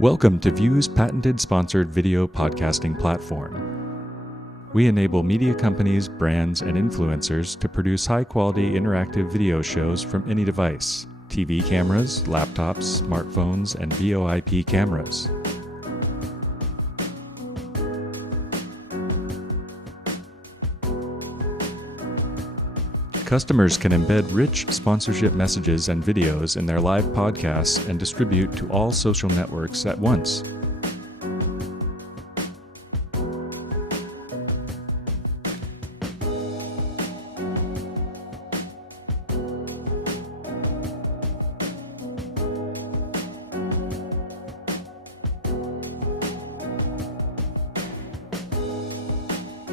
Welcome to View's patented sponsored video podcasting platform. We enable media companies, brands, and influencers to produce high-quality interactive video shows from any device: TV cameras, laptops, smartphones, and VoIP cameras. Customers can embed rich sponsorship messages and videos in their live podcasts and distribute to all social networks at once.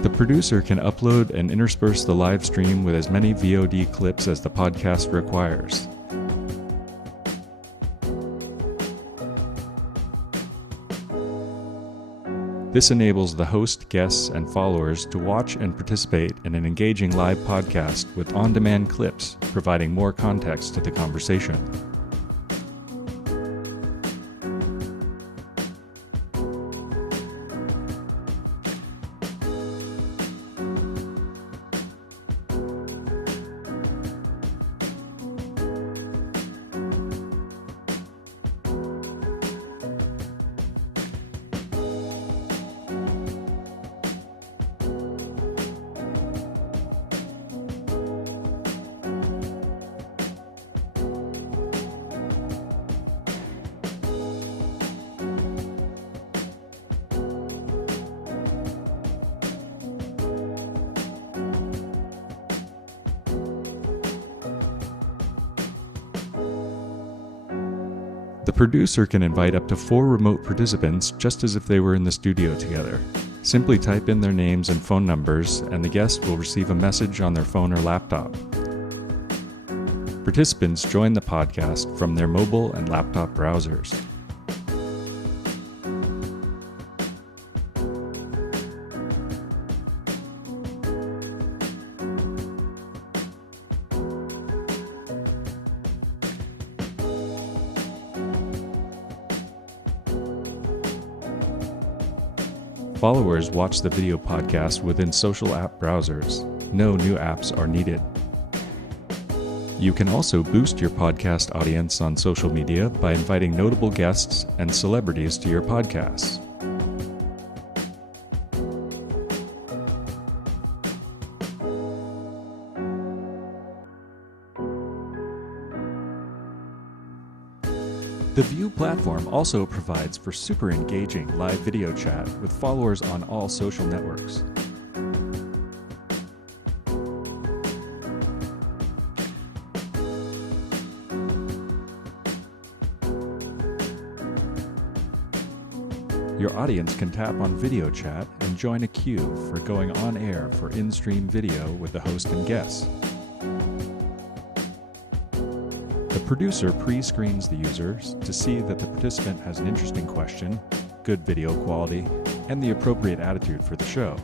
The producer can upload and intersperse the live stream with as many VOD clips as the podcast requires. This enables the host, guests, and followers to watch and participate in an engaging live podcast with on-demand clips, providing more context to the conversation. The producer can invite up to 4 remote participants just as if they were in the studio together. Simply type in their names and phone numbers, and the guest will receive a message on their phone or laptop. Participants join the podcast from their mobile and laptop browsers. Followers watch the video podcast within social app browsers. No new apps are needed. You can also boost your podcast audience on social media by inviting notable guests and celebrities to your podcasts. The View platform also provides for super engaging live video chat with followers on all social networks. Your audience can tap on video chat and join a queue for going on air for in-stream video with the host and guests. The producer pre-screens the users to see that the participant has an interesting question, good video quality, and the appropriate attitude for the show.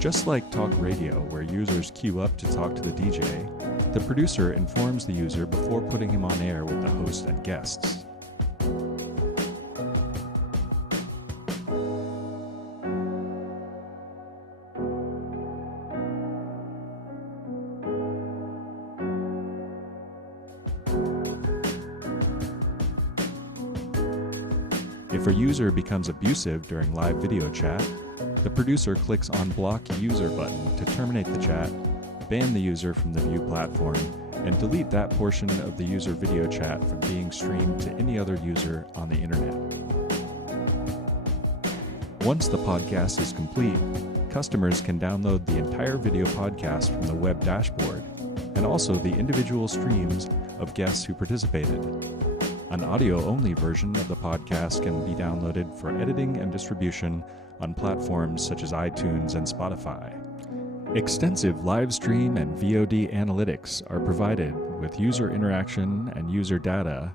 Just like talk radio, where users queue up to talk to the DJ, the producer informs the user before putting him on air with the host and guests. If a user becomes abusive during live video chat, the producer clicks on Block User button to terminate the chat, ban the user from the View platform, and delete that portion of the user video chat from being streamed to any other user on the internet. Once the podcast is complete, customers can download the entire video podcast from the web dashboard, and also the individual streams of guests who participated. An audio-only version of the podcast can be downloaded for editing and distribution on platforms such as iTunes and Spotify. Extensive live stream and VOD analytics are provided with user interaction and user data